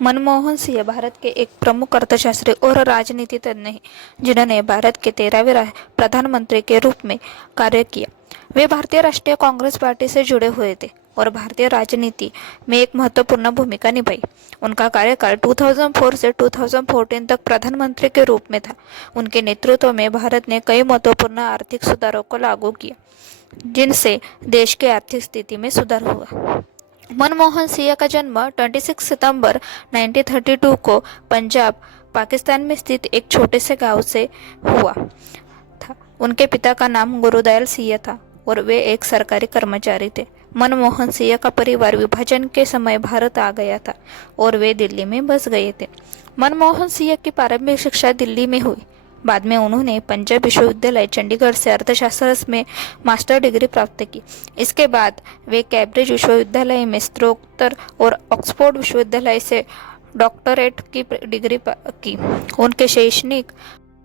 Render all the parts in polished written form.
मनमोहन सिंह भारत के एक प्रमुख अर्थशास्त्री और राजनीति तज्ञ हैं, जिन्होंने भारत के 13वें प्रधानमंत्री के रूप में कार्य किया। वे भारतीय राष्ट्रीय कांग्रेस पार्टी से जुड़े हुए थे और भारतीय राजनीति में एक महत्वपूर्ण भूमिका निभाई। उनका कार्यकाल 2004 से 2014 तक प्रधानमंत्री के रूप में था। उनके नेतृत्व में भारत ने कई महत्वपूर्ण आर्थिक सुधारों को लागू किया, जिनसे देश की आर्थिक स्थिति में सुधार हुआ। मनमोहन सिंह का जन्म 26 सितंबर 1932 को पंजाब, पाकिस्तान में स्थित एक छोटे से गांव से हुआ था। उनके पिता का नाम गुरुदयाल सिंह था और वे एक सरकारी कर्मचारी थे। मनमोहन सिंह का परिवार विभाजन के समय भारत आ गया था और वे दिल्ली में बस गए थे। मनमोहन सिंह की प्रारंभिक शिक्षा दिल्ली में हुई। बाद में उन्होंने पंजाब विश्वविद्यालय चंडीगढ़ से अर्थशास्त्र में मास्टर डिग्री प्राप्त की। इसके बाद वे कैम्ब्रिज विश्वविद्यालय में स्नातकोत्तर और ऑक्सफोर्ड विश्वविद्यालय से डॉक्टरेट की डिग्री की। उनके शैक्षणिक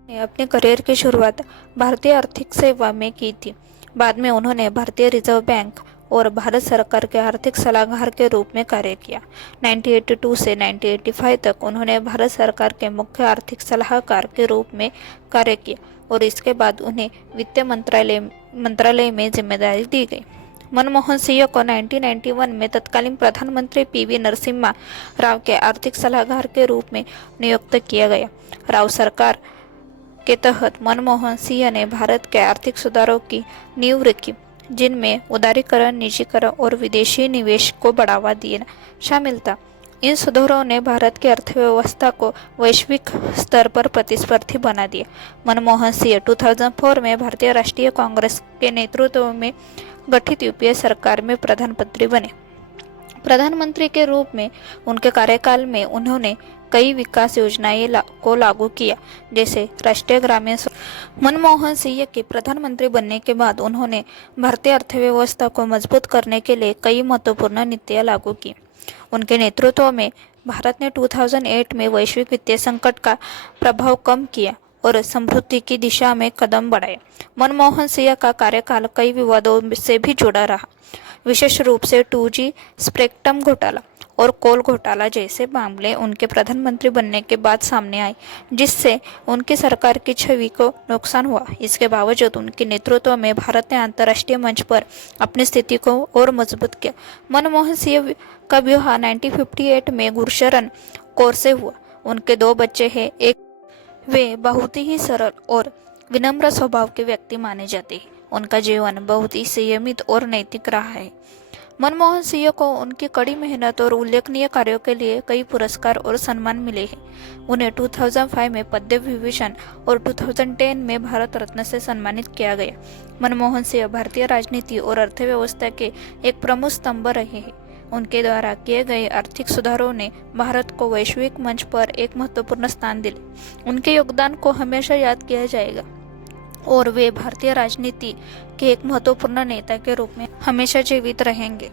ने अपने करियर की शुरुआत भारतीय आर्थिक सेवा में की थी। बाद में उन्होंने भारतीय रिजर्व बैंक और भारत सरकार के आर्थिक सलाहकार के रूप में कार्य किया। 1982 से 1985 तक उन्होंने भारत सरकार के मुख्य आर्थिक सलाहकार के रूप में कार्य किया और इसके बाद उन्हें वित्त मंत्रालय में जिम्मेदारी दी गई। मनमोहन सिंह को 1991 में तत्कालीन प्रधानमंत्री पीवी नरसिम्हा राव के आर्थिक सलाहकार के रूप में नियुक्त किया गया। राव सरकार के तहत मनमोहन सिंह ने भारत के आर्थिक सुधारों की नींव रखी, जिनमें उदारीकरण, निजीकरण और विदेशी निवेश को बढ़ावा देना शामिल था। इन सुधारों ने भारत की अर्थव्यवस्था को वैश्विक स्तर पर प्रतिस्पर्धी बना दिया। मनमोहन सिंह 2004 में भारतीय राष्ट्रीय कांग्रेस के नेतृत्व में गठित यूपीए सरकार में प्रधानमंत्री बने। प्रधानमंत्री के रूप में उनके कार्यकाल में उन्होंने कई विकास योजनाएं को लागू किया, जैसे राष्ट्रीय ग्रामीण। मनमोहन सिंह के प्रधानमंत्री बनने के बाद उन्होंने भारतीय अर्थव्यवस्था को मजबूत करने के लिए कई महत्वपूर्ण नीतियां लागू की। उनके नेतृत्व में भारत ने 2008 में वैश्विक वित्तीय संकट का प्रभाव कम किया और समृद्धि की दिशा में कदम बढ़ाए। मनमोहन सिंह का कार्यकाल कई विवादों से भी जुड़ा रहा, विशेष रूप से 2G स्पेक्ट्रम घोटाला और कोल घोटाला जैसे मामले उनके प्रधानमंत्री बनने के बाद सामने आए, जिससे उनकी सरकार की छवि को नुकसान हुआ। इसके बावजूद उनके नेतृत्व में भारत ने अंतर्राष्ट्रीय मंच पर अपनी स्थिति को और मजबूत किया। मनमोहन सिंह का विवाह 1958 में गुरशरण कौर से हुआ। उनके 2 बच्चे हैं। वे बहुत ही सरल और विनम्र स्वभाव के व्यक्ति माने जाते हैं। उनका जीवन बहुत ही संयमित और नैतिक रहा है। मनमोहन सिंह को उनकी कड़ी मेहनत और उल्लेखनीय कार्यों के लिए कई पुरस्कार और सम्मान मिले हैं। उन्हें 2005 में पद्म विभूषण और 2010 में भारत रत्न से सम्मानित किया गया। मनमोहन सिंह भारतीय राजनीति और अर्थव्यवस्था के एक प्रमुख स्तंभ रहे हैं। उनके द्वारा किए गए आर्थिक सुधारों ने भारत को वैश्विक मंच पर एक महत्वपूर्ण स्थान दिले। उनके योगदान को हमेशा याद किया जाएगा और वे भारतीय राजनीति के एक महत्वपूर्ण नेता के रूप में हमेशा जीवित रहेंगे।